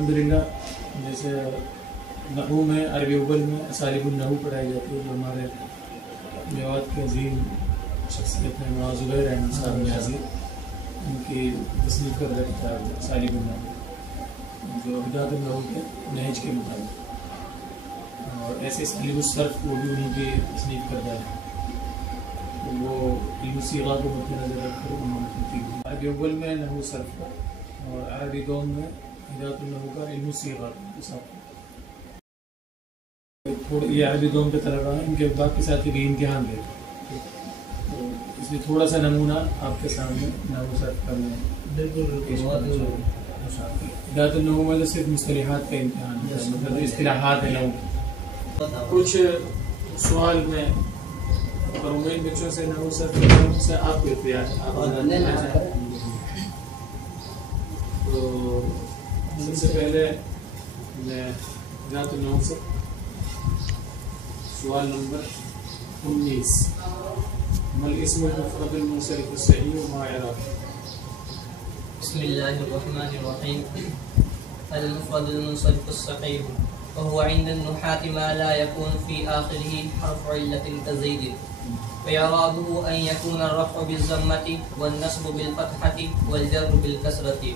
अल्हम्दुलिल्लाह जैसे नहू में अरबी अव्वल में असालिबुन नहू पढ़ाई जाती है, जो हमारे मेवात के अजीम शख्सियत हैं नवाज ज़ुबैर अहमद साहब नियाज़ी, उनकी तस्नीफ़ करदा किताब असालिबुन नहू जो हिदायतुन नहू के नहज के मुताबिक, और ऐसे सालिबुस सर्फ वो भी उन्हीं की तस्नीफ़ करदा है। तो वो इल्म सीगा को मद्देनज़र रखकर उन्होंने अरबी अव्वल में नहू सर्फ का और अरबी दोम में हिदायतुन नहू का इल्म सीगा के साथ। ये अरबी दोम के तलबा हैं, इनके बाकी साथी भी इम्तिहान दे, तो इसलिए थोड़ा सा नमूना आपके सामने नहू सर्फ करने हिदायतुन नहू में सिर्फ मुस्तलिहात का इम्तिहान है, मतलब इस्तिलाहात है नहू। कुछ सवाल में और उम्मीद बच्चों से नहू सर्फ से आपको इख्तियार है, तो सबसे पहले मैं हिदायतुन नहू से सवाल नंबर 19 मल इस्मुल मुफ़रदुल मुनसरिफ अस्सहीह व मा इराब। बिस्मिल्लाहिर्रहमानिर्रहीम। अल मुफ़रदुल मुनसरिफ अस्सहीह वहुव इंद अन्नुहात मा ला यकून फी आखिरिही हर्फ इल्लतिन कज़ैद फ़इराबुहु अन यकून अर्रफ़्उ बिज़्ज़म्मति वन्नस्बु बिलफ़त्हति वल्जर्रु बिलकसरति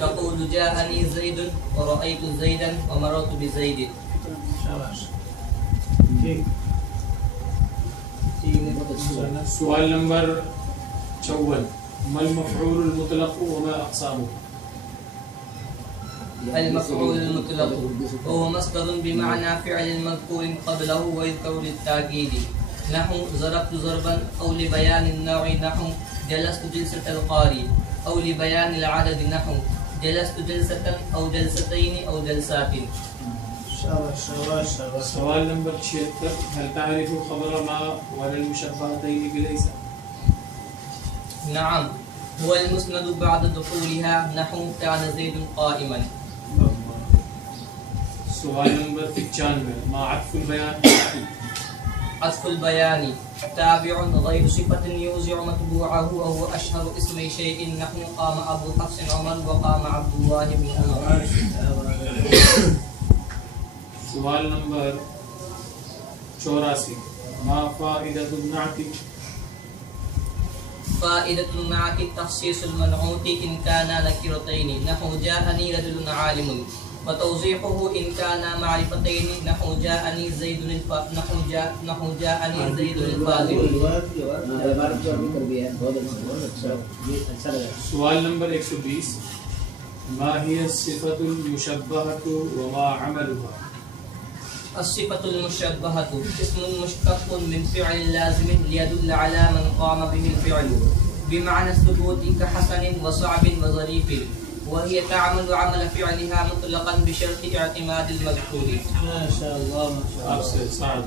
तक़ूलु जाअनी ज़ैदुन व रअयतु ज़ैदन व मररतु बिज़ैदिन। सवाल नंबर 54 मल मफ़ऊलुल मुतलक़ व मा अक़सामुहु। अल मफ़ऊलुल मुतलक़ वहुव मस्दरुन बिमअना फ़िअलिन मज़कूरिन क़ब्लहु व यज़करु लित्ताकीद नहू ज़रबतु ज़रबन औ लिबयानिन नौइ नहू जलस्तु जलसतल क़ारी औ लिबयानिल अदद नहू जलस्तु जलसतन औ जलसतैन औ जलसातिन। सवाल नंबर 76 हल तारिफु खबर मा वल मुशब्बहतैन बिलैसा। नअम हुवल मुस्नदु बअद दुखूलिहा नहू कान ज़ैदुन क़ाइमन। सवाल नंबर 95 मा अत्फुल बयान। अत्फुल बयानी ताबिउन गैरु सिफ़तिन युज़िउ मतबूअहु व हुव अशहरु इस्मि शैइन नहू क़ाम अबू हफ्सिन उमर व क़ाम अब्दुल्लाह इब्न उमर। सवाल नंबर 84 मा फ़ाइदतुन नाअति। फ़ाइदतुन नाअति तख़सीसुल मनऊति इन काना नकिरतैन नहू जाअनी रजुलुन आलिमुन व तawज़ीहुहु इन काना मारिफ़तैन नहू जाअनी ज़ैदुन नहू जाअनी ज़ैदुन फ़ाज़िल। सवाल नंबर 120 मा हिय सिफ़तुल मुशब्बहतु व मा अमलुहा। अस्सिफ़तुल मुशब्बहतु इस्मुन मुश्तक़्क़ुन मिन फ़िअलिन लाज़िमिन लियदुल्ल अला मन क़ाम बिहिल फ़िअलु बिमअना सुबूति कहसनिन व सअबिन व ज़रीफ़िन व हिय तअमलु अमल फ़िअलिहा मुतलक़न बिशर्ति इअ्तिमादिल मज़कूरि। माशाअल्लाह आपसे साथ।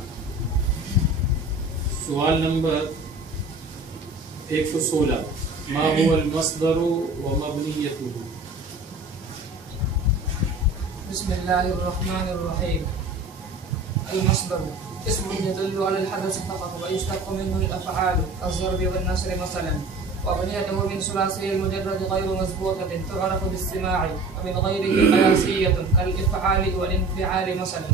सवाल नंबर 116 मा हुवल मस्दरु व मबनियतुहु। बिस्मिल्लाहिर्रहमानिर्रहीम। المصدر اسم يدل على الحدث فقط ويشتق منه الأفعال كالضرب والنشر مثلا، وبنيته من ثلاثي المجرد غير مضبوطة تعرف بالسماع، ومن غيره قياسية كالإفعال والانفعال مثلا.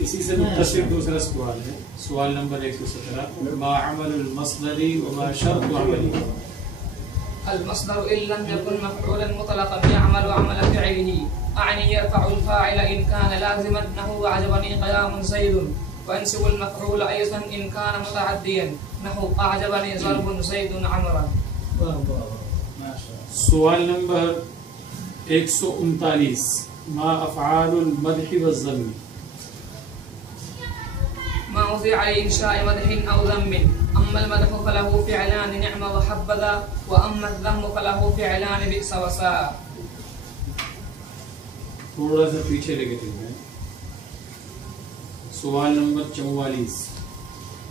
इसी से मुत्तसिल दूसरा सवाल है, सवाल नंबर 117 मा अमलुल मस्दरी व मा शर्तु अमली। المصدر إن لم يكن مفعولا مطلقا يعمل عمل فعله، أعني يرفع الفاعل إن كان لازما نحو أعجبني قيام زيد، وينسب المفعول أيضا إن كان متعديا نحو أعجبني ضرب زيد عمرا. सवाल नंबर 139 मा अफ़आलुल मदह व ज़म्म। ما وضع لإنشاء مدح أو ذم، أما المدح فله فعلان نعم وحبذا، وأما الذم فله فعلان بئس وساء. थोड़ा सा पीछे लेके चलते हैं। सवाल नंबर 44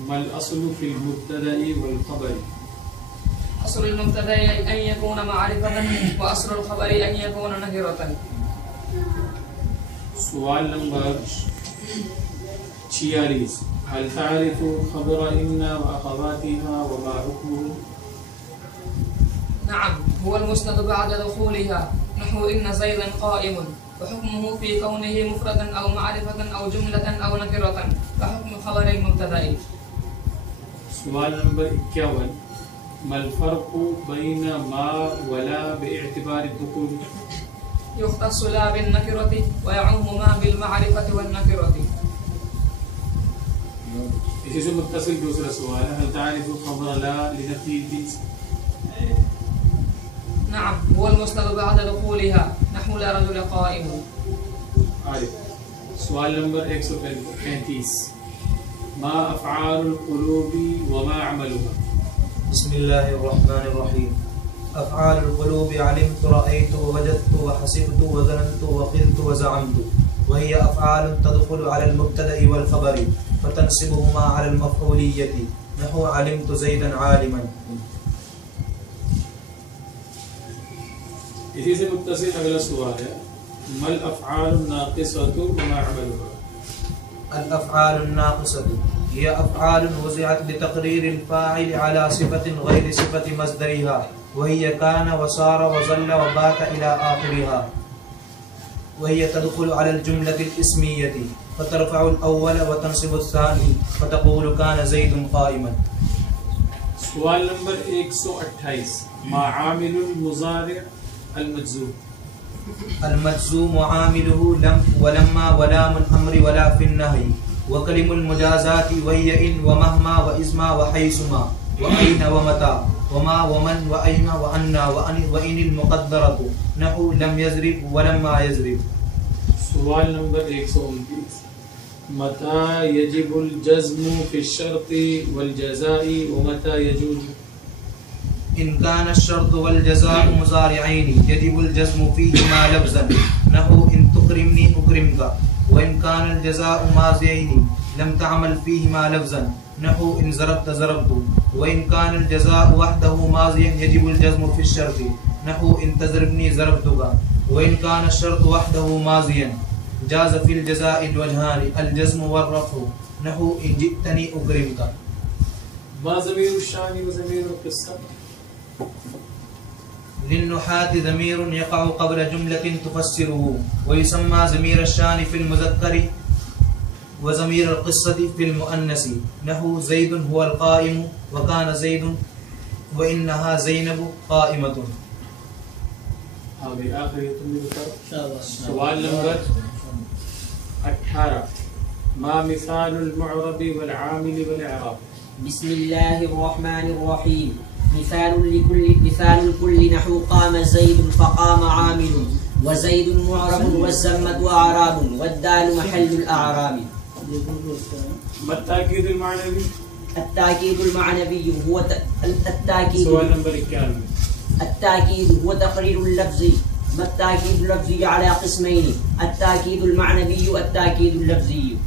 मल अस्लु फिल मुब्तदा'i वल खबरी। أصل المبتدأ أن يكون معرفة، وأصل الخبر أن يكون نكرة. सवाल नंबर 46 हल तारिफु खबर इन्ना व अख़वातिहा व मा हुक्मुहु। نعم هو المسند بعد دخولها نحو إن زيدا قائم وحكمه في كونه مفردا أو معرفة أو جملة أو نكرة كحكم خبر المبتدأ. سوال نمبر 51 ما الفرق بين ما ولا باعتبار الدخول؟ يختص لا بالنكرة ويعم ما بالمعرفة والنكرة. اسی سے متصل دوسرا سوال ہے هل تعرف خبر لا لنفي الجنس؟ نعم هو المسند بعد دخولها نحو لا رجل قائم. عارف. سوال نمبر 135 ما افعال القلوب وما عملها؟ بسم الله الرحمن الرحيم. افعال القلوب علمت رأيت ووجدت وحسبت وظننت وقلت وزعمت، وهي افعال تدخل على المبتدأ والخبر فتنصبهما على المفعولية نحو علمت زيدا عالما. اسی سے متصل اگلا سوال ہے ما الافعال الناقصة وما عملها؟ الافعال الناقصة هي افعال وضعت لتقرير الفاعل على صفة غير صفة مصدرها، وهي كان وصار وظل وبات الى آخرها، وهي تدخل على الجملة الاسمية فترفع الأول وتنصب الثاني فتقول كان زيد قائما. سوال نمبر 128 ما عامل المضارع المجزوم؟ المجزوم عامله لم ولما ولام الأمر ولا في النهي وكلم المجازات وهي إن ومهما وإزما وحيثما وأين ومتى وما ومن وأين وأنا وإن المقدرة نحو لم يزرب ولما يزرب. سوال نمبر 129 متى يجب الجزم في الشرط والجزاء ومتى يجوز؟ إن كان الشرط والجزاء مضارعين يجب الجزم فيهما لفظا نحو إن تكرمني أكرمك، وإن كان الجزاء ماضيين لم تعمل فيهما لفظا نحو إن ضربت ضربت، وإن كان الجزاء وحده ماضيا يجب الجزم في الشرط نحو إن تضربني ضربتك، وإن كان الشرط وحده ماضيا جاز في الجزاء الوجهان الجزم والرفع نحو إن جئتني أكرمك. ما ضمير الشان وضمير القصة؟ للنحاة ضمير يقع قبل جملة تفسره ويسمى ضمير الشان في المذكر وضمير القصة في المؤنث نحو زيد هو القائم وكان زيد وإنها زينب قائمة. آخری سوال نمبر 18 ما مثال المعرب والعامل والإعراب؟ بسم الله الرحمن الرحيم. مثال الكل نحو قام زيد فقام عامل، وزيد معرب والزمة أعراب والدال محل الأعراب. ما التأكيد المعنوي؟ التأكيد المعنوي هو سوال نمبر 91 التأكيد هو تقرير اللفظ. ما التأكيد اللفظي على قسمين: التأكيد المعنوي والتأكيد اللفظي.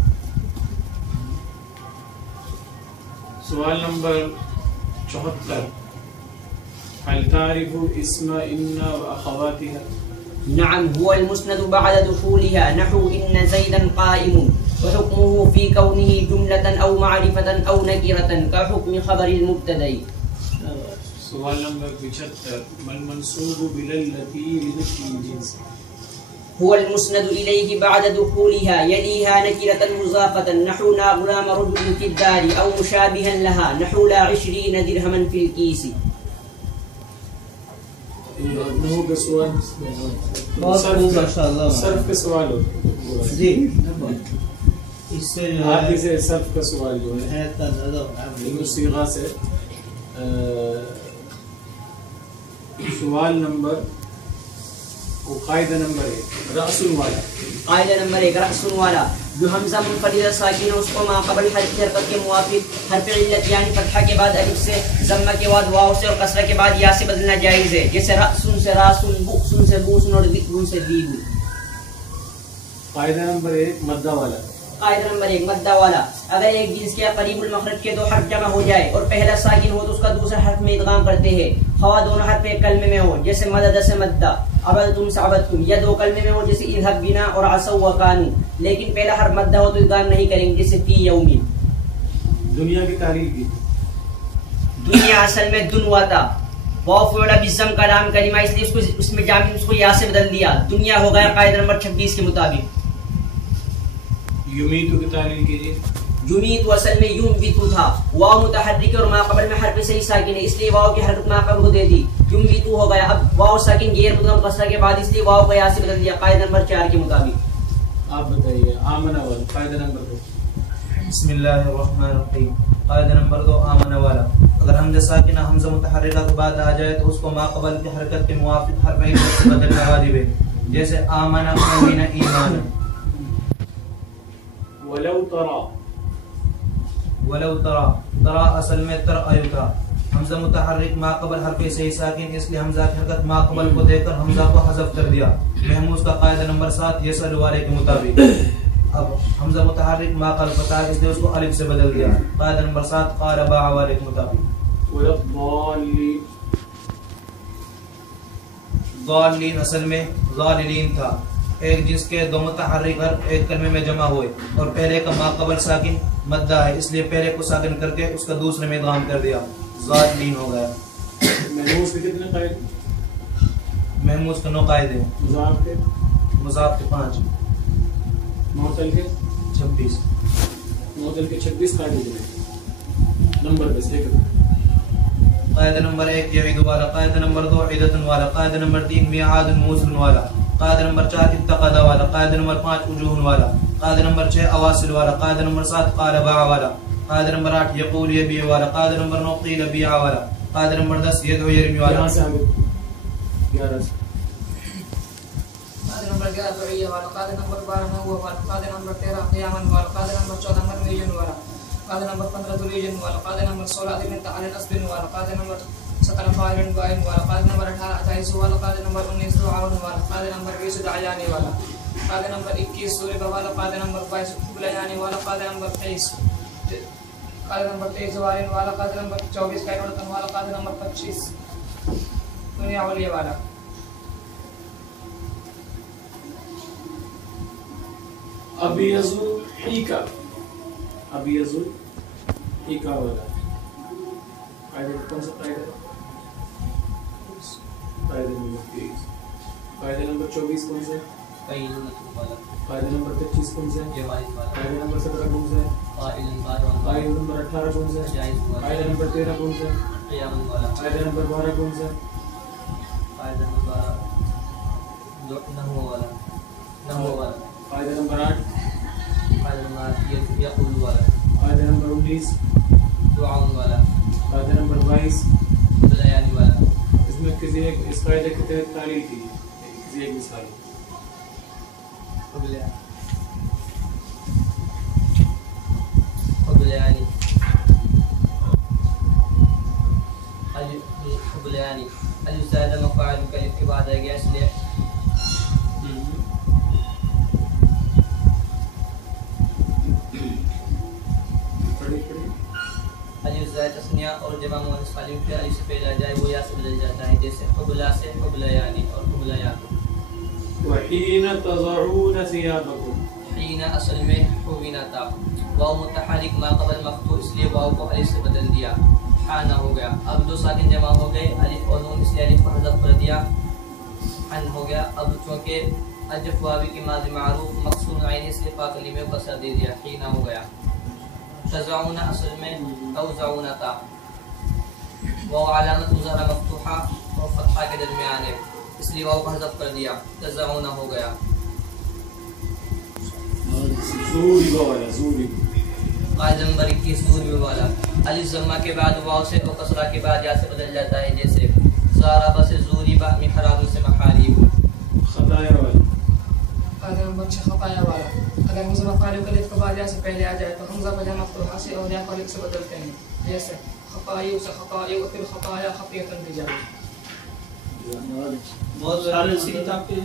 سوال نمبر 74 هل تعرف اسم إن وأخواتها؟ نعم هو المسند بعد دخولها نحو إن زيدا قائم، وحكمه في كونه جملة أو معرفة أو نكرة كحكم خبر المبتدأ. سوال نمبر 75 ما المنصوب بالتي لنفي الجنس؟ هو المسند إليه بعد دخولها يليها نكرة مضافة نحو لا غلام رجل في الدار، أو مشابها لها نحو لا 20 درهما في الكيس. نحو کا سوال صرف کا سوال ہوتا جی اس سے آپ سے صرف کا سوال جو ہے صیغہ سے سوال نمبر قاعدہ نمبر 1 رأس والا. قاعدہ نمبر 1 رأس والا جو حمزہ منفرد ساکن اس کو ما قبل حرف حرکت کے موافق حرف علت یعنی فتحہ کے بعد الف سے، ضمہ کے بعد واو سے اور کسرہ کے بعد یا سے بدلنا جائز ہے، جیسے رأسن سے راسن، بؤسن سے بوسن اور ذکرن سے ذیبن. قاعدہ نمبر 1 مدہ والا. قاعدہ نمبر 1 مدہ والا اگر ایک جنس کے قریب المخرج کے دو حرف جمع ہو جائے اور پہلا ساکن ہو تو اس کا دوسرا حرف میں ادغام کرتے ہیں، خواہ دونوں حرف ایک کلمے میں ہو جیسے مدد سے مدہ، عبدتم سے عبدتم، یا دو کلمے میں ہو جیسے اذهب بنا اور عصوا وکانوا، لیکن پہلا حرف مدہ ہو تو ادغام نہیں کریں گے جیسے فی یومین. دنیا کی تعریف کی دنیا اصل میں دنوا تھا वाव फुला बिज़म का नाम कलिमा, इसलिए उसको उसमें जामिन उसको या से बदल दिया, दुनिया हो गया कायदा नंबर 26 के मुताबिक। युमीतु की तालील कीजिए। युमीतु असल में युमवितु था, वाव मुतहर्रिक और मा कबल में हरफ सही साकिन है, इसलिए वाव की हरकत मा कबल को दे दी, युमवितु हो गया। अब वाव साकिन गैर मुदगम कसरा के बाद इसलिए वाव को या से बदल दिया कायदा नंबर 4 के मुताबिक। आप बताइए आमना वाला कायदा नंबर 2। बिस्मिल्लाहिर्रहमानिर्रहीम। कायदा नंबर 2 आमना वाला। अगर हमजा साकिना हमजा मुतहर्रिका के बाद आ जाए तो उसको मा कबल की हरकत के मुवाफिक हरफ इल्लत से बदलना वाजिब है, जैसे आमना मुमिना ईमान। वलौ तरा, वलौ तरा, तरा असल में तरअयु था, हमजा मुतहर्रिक मा कबल हरफ सही साकिन, इसलिए हमजा की हरकत मा कबल को देकर हमजा को हज़फ कर दिया। महमूज का कायदा नंबर 7 यसअल वाले के मुताबिक। अब हमजा मुतहर्रिक मा कबल पता है, इसलिए उसको अलिफ से बदल दिया, कायदा नंबर 7 क़ाल बा वाले के मुताबिक। वलद्दाल्लीन, ज़ालिन असल में ज़ालिलीन था, एक जिसके दो मुतहर्रिक हर्फ एक कलमे में जमा हुए और पहले का मा कबल साकिन मद्दा है, इसलिए पहले को साकिन करके उसका दूसरे में इदगाम कर दिया, ज़ालिलीन हो गया। महमूज के कितने कायदे? महमूज के 9 कायदे, मुज़ाफ के, मुज़ाफ के 5, मुअतल के 26, मुअतल के 26 कायदे दिए। नंबर बस एक। कायदा नंबर 1 यईद वाला, कायदा नंबर 2 इदतन वाला, कायदा नंबर 3 मिआदुन मूसन वाला, कायदा नंबर 4 इत्तक़दा वाला, कायदा नंबर 5 उजूहन वाला, कायदा नंबर 6 अवासिल वाला, कायदा नंबर 7 क़ाल बा वाला, कायदा नंबर 8 यक़ूल यबी वाला, कायदा नंबर 9 क़ील बिया वाला, कायदा नंबर 10 यदउ यरमी वाला। यहाँ से आगे 11 से। कायदा नंबर 11 दुइया वाला, कायदा नंबर 12 नहव वाला, कायदा नंबर 13 क़ियामन वाला, कायदा नंबर 14 मरमियन वाला, कायदा नंबर 15 दुलिजन वाला, कायदा नंबर 16 अदमिन तअल असबिन वाला, कायदा नंबर 17 फाइलन बाइन वाला, कायदा नंबर 18 अताइस वाला, कायदा नंबर 19 दुआउन वाला, कायदा नंबर 20 दायानी वाला, कायदा नंबर 21 सूरब वाला, कायदा नंबर 22 कुबलायानी वाला, कायदा नंबर 23 वालिन वाला, कायदा नंबर 24 कैनोतन वाला, कायदा नंबर 25 दुनिया वालिया वाला। अबियजुल हीका, अबियजुल हीका वाला कायदा कौन सा कायदा? कायदा नंबर 23। कायदा नंबर 24 कौन सा? कायदा नंबर 25 कौन सा? कायदा नंबर 17 कौन सा? कायदा नंबर 18 कौन सा? कायदा नंबर 13 कौन सा? कायदा नंबर 12 कौन सा? कायदा नंबर 8, कायदा नंबर 19, कायदा नंबर 22। इसमें किसी एक इस कायदे के तहत तालील की किसी एक मिसाल। तस्निया और जमा मुअन्नस सालिम के अलिफ से पहले आ जाए वो या से बदल जाता है, जैसे हुबला से हुबलयानी और हुबलयान। वहीना तज़ऊन सियाबकुम, हीना असल में हुवीना था, वाव मुतहर्रिक मा कबल मख्तू, इसलिए वाव को अलिफ से बदल दिया, हाना हो गया। अब दो साकिन जमा हो गए, अलिफ और नून, इसलिए अलिफ को हज़फ कर दिया, अन हो गया। अब चूंकि अजफ वावी की माज़ी मारूफ मक़सूर आइन, इसलिए फा कलीमे को कसर दे दिया, हीना हो गया। तज़ऊना असल में तज़ऊना था, वाव अलामत मुज़हरा मफ्तूहा और फतहा के दरमियान है, इसलिए वाव को हज़फ कर दिया, तज़ऊना हो गया। ज़ूरी वाला, ज़ूरी कायदा नंबर 21 ज़ूरी वाला, अलिफ ज़म्मा के बाद वाव से और कसरा के बाद या से बदल जाता है, जैसे ज़ारबा से ज़ूरिबा, मिहराब से महारीब। खताया वाला, कायदा नंबर 6 खताया वाला, अगर मुज़म्मा फालिक अलिफ के बाद या से पहले आ जाए तो हमजा को जमा मफ्तूहा से और या को अलिफ से बदलते हैं, जैसे खतायु से खतायु फिर खताया खतियतन तिजारी। बहुत सारे किताब के